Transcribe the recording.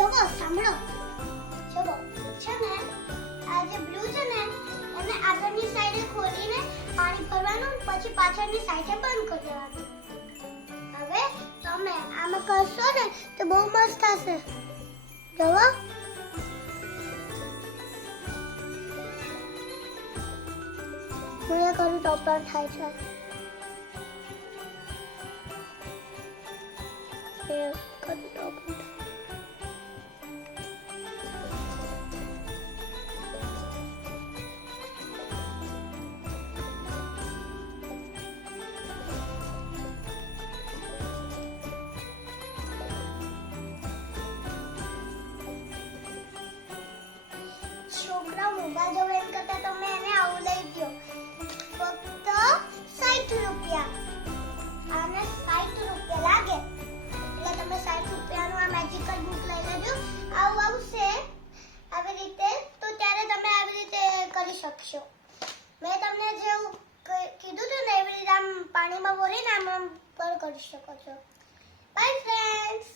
જોવો સાંભળો જોવો છે ને આ જે બ્લુ છે ને એને આગળની સાઈડે ખોલીને પાણી ભરવાનું પછી પાછળની સાઈડે બંધ કરી દેવાનું હવે તમે આમાં કરશો ને તો બહુ મસ્ત થશે જોવો હું એ કરું તો પણ થાય છે એ કરું તો પણ છોકરા મોબાઈલ જોવે એમ કરતા તમે એને આવું લઈ ગયો ફક્ત 60 રૂપિયા આને 60 રૂપિયા લાગે એટલે તમે 60 રૂપિયાનું આ મેજિકલ બુક લઈ લેજો આવું આવશે આવી રીતે તો ત્યારે તમે આવી રીતે કરી શકશો મેં તમને જેવું કીધું હતું ને એવી રીતે આમ પાણીમાં બોલીને આમ પર કરી શકો છો બાય ફ્રેન્ડ્સ